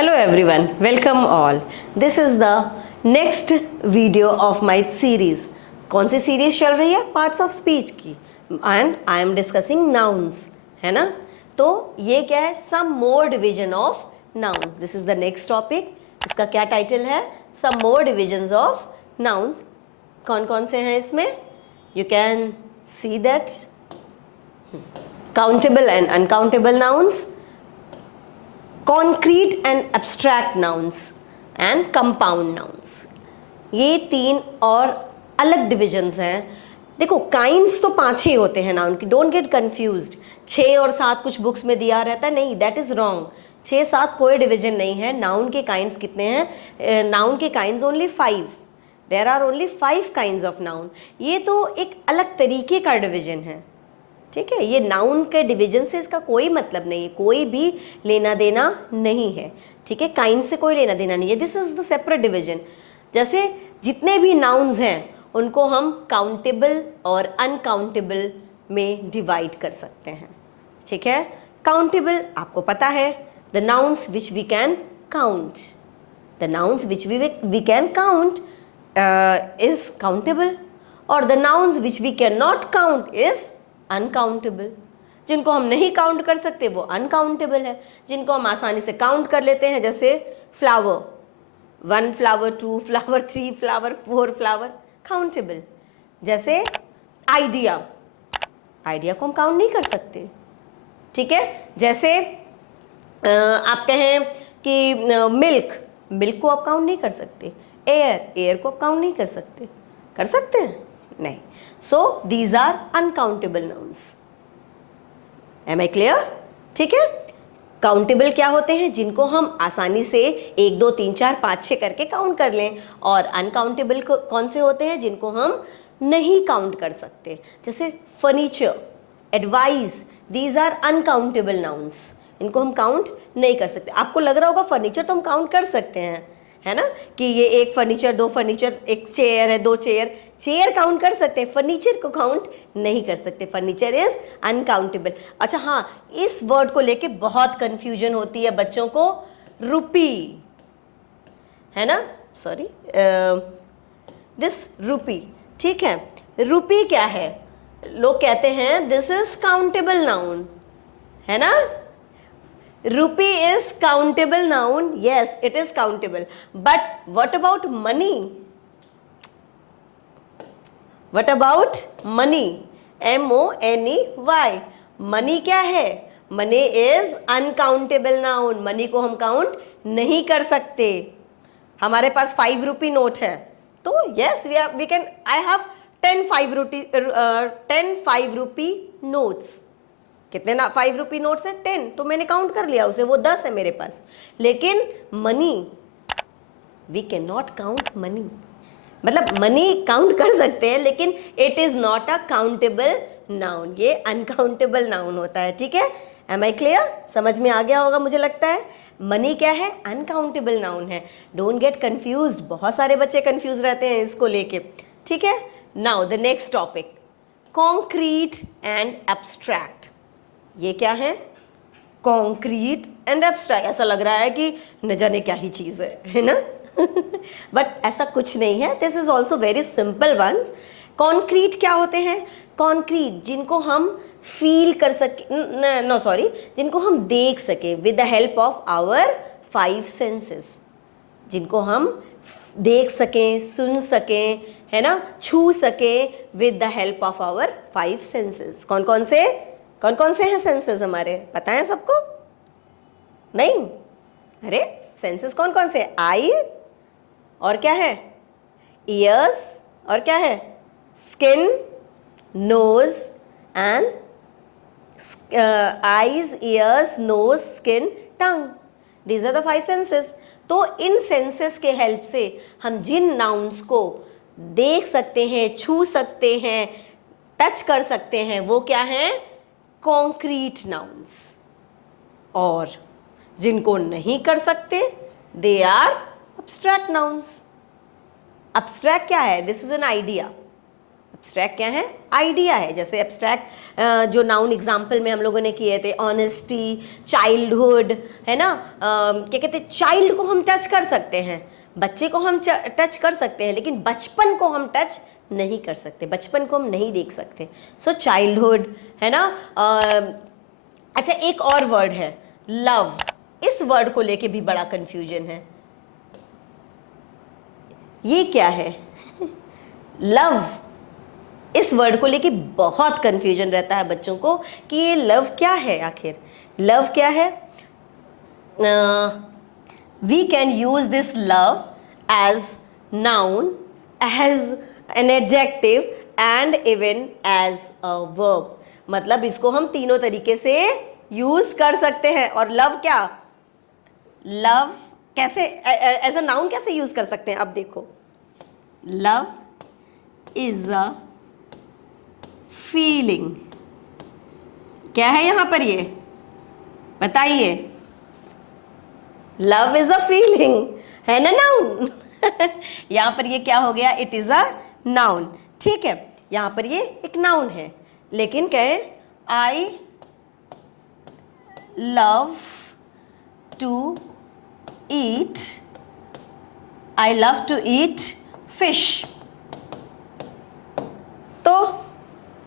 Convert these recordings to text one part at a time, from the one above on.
Hello everyone, welcome all. This is the next video of my series. कौन सी series चल रही है? Parts of speech की, and I am discussing nouns, है ना? तो ये क्या है? Some more division of nouns. This is the next topic. इसका क्या टाइटल है? Some more divisions of nouns. कौन कौन से हैं इसमें? You can see that countable and uncountable nouns, concrete and abstract nouns and compound nouns. ये तीन और अलग डिविजन्स हैं. देखो, काइंड्स तो 5 ही होते हैं नाउन की. Don't get confused. 6 और 7 कुछ बुक्स में दिया रहता है, नहीं, दैट इज रॉन्ग. 6-7 कोई डिवीजन नहीं है. नाउन के काइंड्स कितने हैं? नाउन के kinds only 5. There are only 5 kinds of noun. ये तो एक अलग तरीके का डिवीजन है, ठीक है. ये नाउन के डिवीजन से इसका कोई मतलब नहीं है, कोई भी लेना देना नहीं है, ठीक है. काइंड से कोई लेना देना नहीं है. This is the separate division. जैसे जितने भी नाउन्स हैं उनको हम काउंटेबल और अनकाउंटेबल में डिवाइड कर सकते हैं, ठीक है. काउंटेबल आपको पता है, the nouns which we can count. The nouns which we can count is countable, और the nouns which we can not count is uncountable. जिनको हम नहीं काउंट कर सकते वो अनकाउंटेबल है. जिनको हम आसानी से काउंट कर लेते हैं, जैसे flower, 1 flower, 2 flower, 3 flower, 4 flower, countable. जैसे आइडिया, आइडिया को हम काउंट नहीं कर सकते, ठीक है. जैसे आप कहें कि मिल्क, मिल्क को आप काउंट नहीं कर सकते. एयर, एयर को आप काउंट नहीं कर सकते हैं? नहीं. So these are uncountable nouns. Am I clear? ठीक है. काउंटेबल क्या होते हैं? जिनको हम आसानी से 1 2 3 4 5 6 करके काउंट कर लें. और अनकाउंटेबल कौन से होते हैं? जिनको हम नहीं काउंट कर सकते. जैसे furniture, advice, these are uncountable nouns. इनको हम काउंट नहीं कर सकते. आपको लग रहा होगा फर्नीचर तो हम काउंट कर सकते हैं, है ना, कि ये 1 फर्नीचर, 2 फर्नीचर, 1 चेयर है, 2 चेयर. चेयर काउंट कर सकते हैं, फर्नीचर को काउंट नहीं कर सकते. Furniture is uncountable. अच्छा, हाँ, इस वर्ड को लेके बहुत कंफ्यूजन होती है बच्चों को. रुपी, है ना, सॉरी, दिस रुपी, ठीक है. रुपी क्या है? लोग कहते हैं दिस इज काउंटेबल नाउन, है ना. Rupee is countable noun. Yes, it is countable. But what about money? What about money? M-O-N-E-Y. Money क्या है? Money is uncountable noun. Money को हम काउंट नहीं कर सकते. हमारे पास 5 रुपी नोट है, तो yes, we can. I have 10 5 rupee notes. कितने ना 5 रुपी नोट्स है? 10. तो मैंने काउंट कर लिया उसे, वो 10 है मेरे पास. लेकिन money, we can not count money. मतलब मनी काउंट कर सकते हैं, लेकिन it is not a countable noun. ये अनकाउंटेबल नाउन होता है, ठीक है. Am I clear? समझ में आ गया होगा मुझे लगता है. मनी क्या है? अनकाउंटेबल नाउन है. Don't get confuse. बहुत सारे बच्चे कंफ्यूज रहते हैं इसको लेके, ठीक है. Now the next topic, concrete and abstract. ये क्या है? Concrete and abstract. ऐसा लग रहा है कि न जाने क्या ही चीज़ है ना. बट ऐसा कुछ नहीं है. This is also very simple ones. Concrete क्या होते हैं? कॉन्क्रीट जिनको हम फील कर सके, नो सॉरी, जिनको हम देख सके with the help of our 5 senses. जिनको हम देख सकें, सुन सकें, है ना, छू सकें with the help of our 5 senses. कौन कौन से हैं सेंसेस हमारे? पता है सबको? नहीं? अरे सेंसेस कौन कौन से? आई, और क्या है? ईयर्स, और क्या है? Skin, nose and eyes, ears, nose, skin, tongue. These are the 5 senses. तो इन सेंसेस के हेल्प से हम जिन नाउन्स को देख सकते हैं, छू सकते हैं, टच कर सकते हैं, वो क्या हैं? Concrete nouns. और जिनको नहीं कर सकते, they are abstract nouns. Abstract क्या है? This is an idea. Abstract क्या है? आइडिया है। जैसे एब्स्ट्रैक्ट जो नाउन एग्जाम्पल में हम लोगों ने किए थे, ऑनेस्टी, चाइल्डहुड, है ना, क्या कहते हैं, चाइल्ड को हम टच कर सकते हैं, बच्चे को हम टच कर सकते हैं, लेकिन बचपन को हम टच नहीं कर सकते, बचपन को हम नहीं देख सकते। सो चाइल्डहुड, है ना। अच्छा, एक और वर्ड है लव। इस वर्ड को लेके भी बड़ा कंफ्यूजन है। ये क्या है? लव, इस वर्ड को लेके बहुत कंफ्यूजन रहता है बच्चों को कि ये लव क्या है, आखिर लव क्या है। We can use this love as noun, as an adjective and even as a verb. मतलब इसको हम तीनों तरीके से यूज कर सकते हैं। और लव क्या, लव कैसे एज अ नाउन कैसे यूज कर सकते हैं? अब देखो, लव इज अ फीलिंग। क्या है यहां पर, ये बताइए। लव इज अ फीलिंग, है ना, नाउन। यहां पर ये क्या हो गया? It is a noun. ठीक है, यहां पर ये एक नाउन है, लेकिन कहे I love to eat, I love to eat fish. तो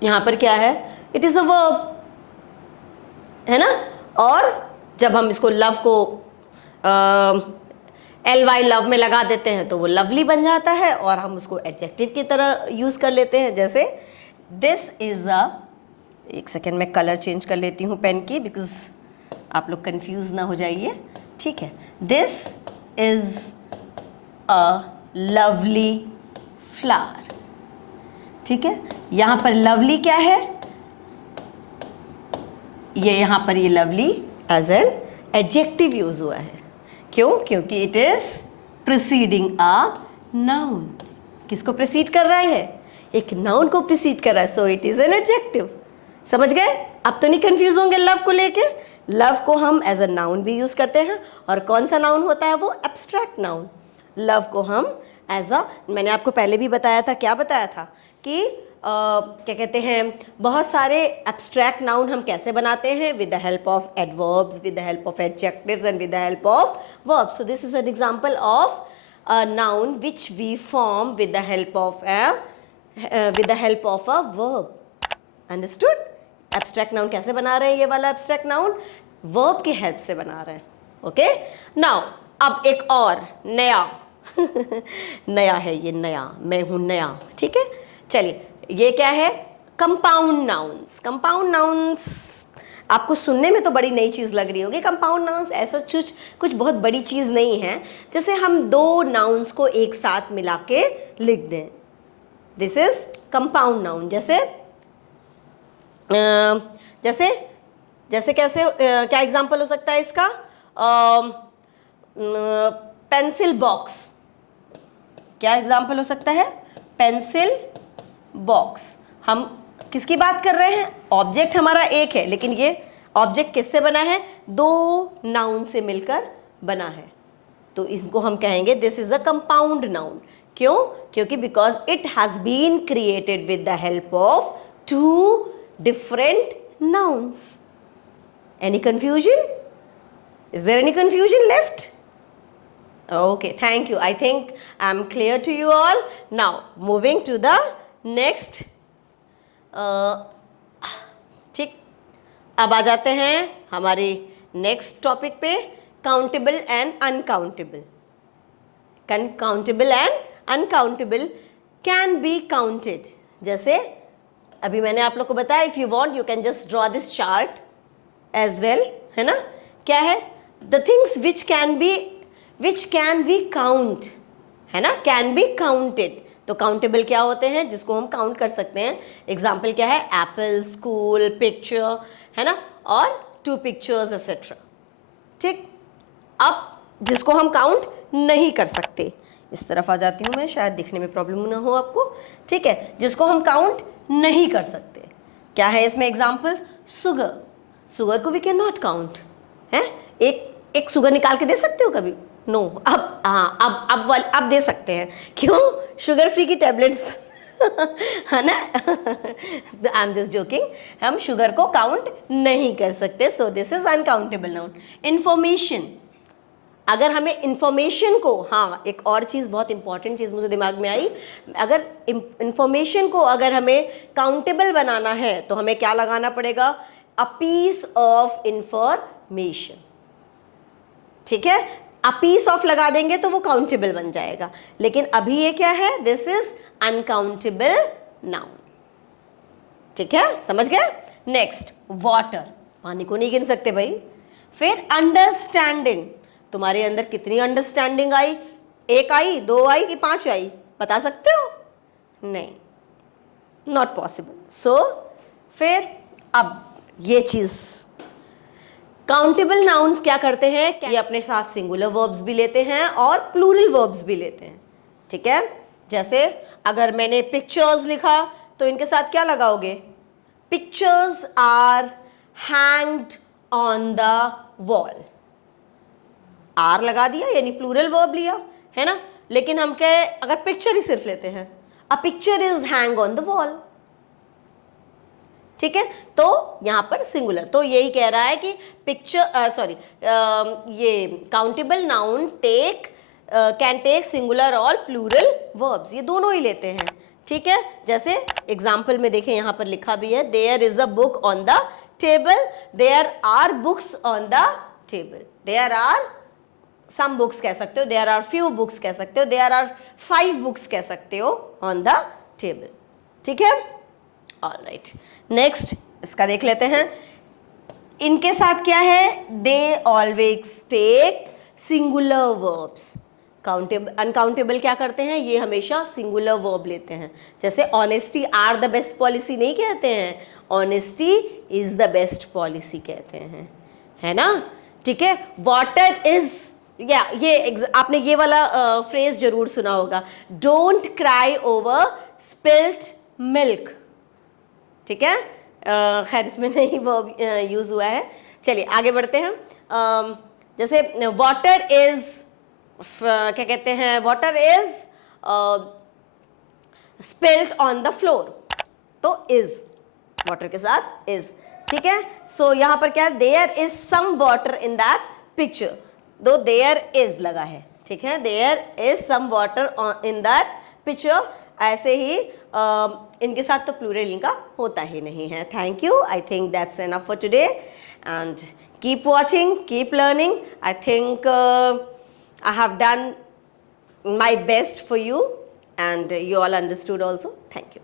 यहां पर क्या है? इट इज अ वर्ब, है ना। और जब हम इसको लव को LY लव में लगा देते हैं तो वो लवली बन जाता है, और हम उसको एडजेक्टिव की तरह यूज कर लेते हैं। जैसे दिस इज अ, एक सेकेंड में कलर चेंज कर लेती हूँ पेन की, बिकॉज आप लोग कंफ्यूज ना हो जाइए। ठीक है, this is a lovely flower. ठीक है, यहां पर लवली क्या है? ये यहां पर ये lovely as an adjective use हुआ है। क्यों? क्योंकि it is preceding a noun. किसको प्रिसीड कर रहा है? एक नाउन को प्रिसीड कर रहा है, so it is an adjective. समझ गए? अब तो नहीं कंफ्यूज होंगे लव को लेके। लव को हम एज अ नाउन भी यूज करते हैं, और कौन सा नाउन होता है वो? Abstract noun. लव को हम एज अ, मैंने आपको पहले भी बताया था, क्या बताया था कि क्या कहते हैं, बहुत सारे एब्स्ट्रैक्ट नाउन हम कैसे बनाते हैं? With the help of adverbs, with the help of adjectives and with the help of verbs. So this is an example of a noun which we form with the help of a verb. Understood? Abstract noun कैसे बना रहे हैं? ये वाला abstract noun verb की help से बना रहे हैं। ओके, नाउ अब एक और नया नया है ये, नया, मैं हूं नया। ठीक है, चलिए, ये क्या है? Compound nouns. कंपाउंड नाउन्स आपको सुनने में तो बड़ी नई चीज़ लग रही होगी। कंपाउंड नाउन्स ऐसा कुछ बहुत बड़ी चीज़ नहीं है। जैसे हम दो नाउन्स को एक साथ मिला के लिख दें, दिस इज कंपाउंड नाउन। जैसे जैसे जैसे कैसे, क्या एग्जाम्पल हो सकता है इसका? Pencil box. क्या एग्जाम्पल हो सकता है? Pencil box. हम किसकी बात कर रहे हैं? ऑब्जेक्ट हमारा एक है, लेकिन ये ऑब्जेक्ट किससे बना है? दो नाउन से मिलकर बना है, तो इसको हम कहेंगे this is a compound noun. क्यों? क्योंकि because it has been created with the help of two different nouns. Any confusion? Is there any confusion left? Okay, thank you. I think I'm clear to you all. Now, moving to the next. ठीक, अब आ जाते हैं हमारे next topic पे, countable and uncountable. Countable and uncountable can be counted. जैसे अभी मैंने आप लोग को बताया, if you want you can just draw this chart as well, है ना। क्या है? The things which can be count, है ना, कैन बी काउंटेड। तो काउंटेबल क्या होते हैं? जिसको हम काउंट कर सकते हैं। एग्जाम्पल क्या है? एप्पल, स्कूल, पिक्चर, है ना, और 2 पिक्चर्स एक्सेट्रा। ठीक, अब जिसको हम काउंट नहीं कर सकते, इस तरफ आ जाती हूँ मैं, शायद दिखने में प्रॉब्लम ना हो आपको। ठीक है, जिसको हम काउंट नहीं कर सकते, क्या है इसमें एग्जाम्पल? सुगर। सुगर को वी कैन नॉट काउंट है। एक सुगर निकाल के दे सकते हो कभी? नो। अब हाँ, अब दे सकते हैं। क्यों? शुगर फ्री की टैबलेट्स है ना? आई एम जस्ट जोकिंग, हम शुगर को काउंट नहीं कर सकते, सो this is uncountable noun. Information, अगर हमें इंफॉर्मेशन को, हाँ एक और चीज़ बहुत इंपॉर्टेंट चीज़ मुझे दिमाग में आई, अगर इंफॉर्मेशन को अगर हमें काउंटेबल बनाना है तो हमें क्या लगाना पड़ेगा? अ पीस ऑफ इंफॉर्मेशन, ठीक है? अ पीस ऑफ लगा देंगे तो वो काउंटेबल बन जाएगा, लेकिन अभी ये क्या है? दिस इज अनकाउंटेबल नाउन, ठीक है? समझ गए? नेक्स्ट, वाटर, पानी को नहीं गिन सकते भाई। फिर अंडरस्टैंडिंग, तुम्हारे अंदर कितनी अंडरस्टैंडिंग आई? 1 आई, 2 आई कि 5 आई? बता सकते हो? नहीं, नॉट पॉसिबल। सो फिर अब ये चीज, काउंटेबल नाउन्स क्या करते हैं? ये अपने साथ सिंगुलर वर्ब्स भी लेते हैं और प्लूरल वर्ब्स भी लेते हैं, ठीक है? जैसे अगर मैंने पिक्चर्स लिखा तो इनके साथ क्या लगाओगे? Pictures are hanged on the wall, or लगा दिया यानी प्लूरल वर्ब लिया, है ना? लेकिन हम क्या, अगर पिक्चर ही सिर्फ लेते हैं, a picture is hang on the wall, ठीक है? तो यहां पर सिंगुलर, तो यही कह रहा है कि पिक्चर सॉरी ये countable noun can take singular और प्लूरल वर्ब्स, ये दोनों ही लेते हैं, ठीक है? जैसे एग्जाम्पल में देखें, यहां पर लिखा भी है, there is a book on the table, there are books on the table, there are some books कह सकते हो, देयर आर फ्यू बुक्स कह सकते हो, देयर आर 5 बुक्स कह सकते हो ऑन द टेबल, ठीक है? ऑलराइट, नेक्स्ट इसका देख लेते हैं। इनके साथ क्या है? They always take singular verbs. Countable, uncountable क्या करते हैं? ये हमेशा सिंगुलर वर्ब लेते हैं। जैसे honesty are the best policy नहीं कहते हैं, honesty is the best policy कहते हैं, है ना? ठीक है? वाटर इज, या ये आपने ये वाला फ्रेज जरूर सुना होगा, don't cry over spilled milk, ठीक है? खैर इसमें नहीं वर्ब यूज हुआ है, चलिए आगे बढ़ते हैं। जैसे वाटर इज, क्या कहते हैं? Water is spilled on the floor, तो इज, वाटर के साथ इज, ठीक है? सो यहां पर क्या है? There is some water in that picture, though there is लगा है, ठीक है? There is some water in that picture, ऐसे ही इनके साथ तो प्लूरल इनका होता ही नहीं है। Thank you, I think that's enough for today and keep watching, keep learning. I think I have done my best for you and you all understood also. Thank you.